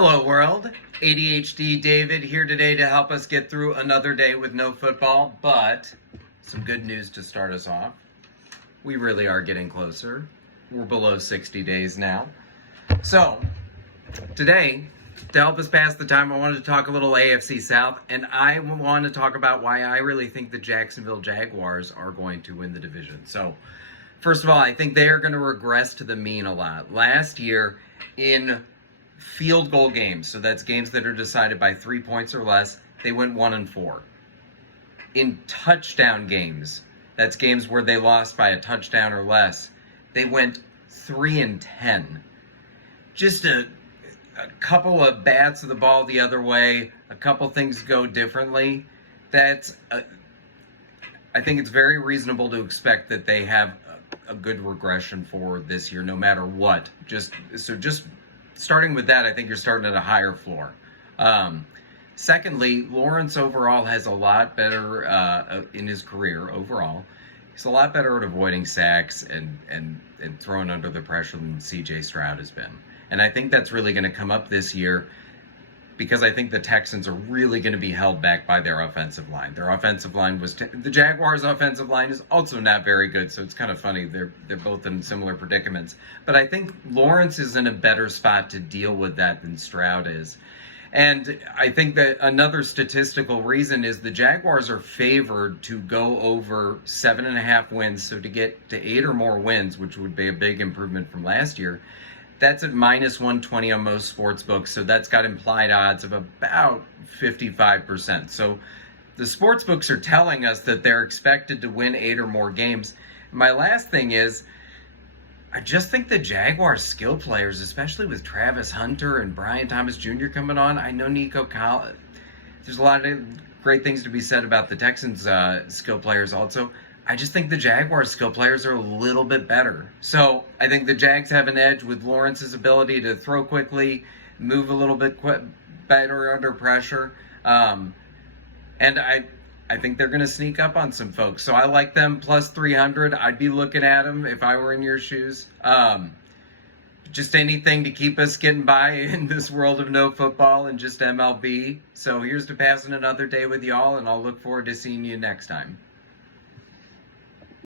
Hello world, ADHD David here today to help us get through another day with no football, but some good news to start us off. We really are getting closer. We're below 60 days now. So, today, to help us pass the time, I wanted to talk a little AFC South, and I want to talk about why I really think the Jacksonville Jaguars are going to win the division. So, first of all, I think they are going to regress to the mean a lot. Last year, in field goal games, so that's games that are decided by 3 points or less, they went 1-4. In touchdown games, that's games where they lost by a touchdown or less, they went 3-10. Just a couple of bats of the ball the other way, a couple things go differently. I think it's very reasonable to expect that they have a good regression for this year, no matter what. Just starting with that, I think you're starting at a higher floor. Secondly, Lawrence overall has a lot better in his career overall. He's a lot better at avoiding sacks and throwing under the pressure than C.J. Stroud has been. And I think that's really going to come up this year because I think the Texans are really going to be held back by their offensive line. Their offensive line the Jaguars' offensive line is also not very good, so it's kind of funny. They're both in similar predicaments. But I think Lawrence is in a better spot to deal with that than Stroud is. And I think that another statistical reason is the Jaguars are favored to go over 7.5 wins, so to get to 8 or more wins, which would be a big improvement from last year. That's at minus 120 on most sports books, so that's got implied odds of about 55%. So the sports books are telling us that they're expected to win 8 or more games. My last thing is, I just think the Jaguars' skill players, especially with Travis Hunter and Brian Thomas Jr. coming on, I know Nico Collins. There's a lot of great things to be said about the Texans' skill players also. I just think the Jaguars' skill players are a little bit better. So I think the Jags have an edge with Lawrence's ability to throw quickly, move a little bit better under pressure. And I think they're going to sneak up on some folks. So I like them plus 300. I'd be looking at them if I were in your shoes. Just anything to keep us getting by in this world of no football and just MLB. So here's to passing another day with y'all, and I'll look forward to seeing you next time.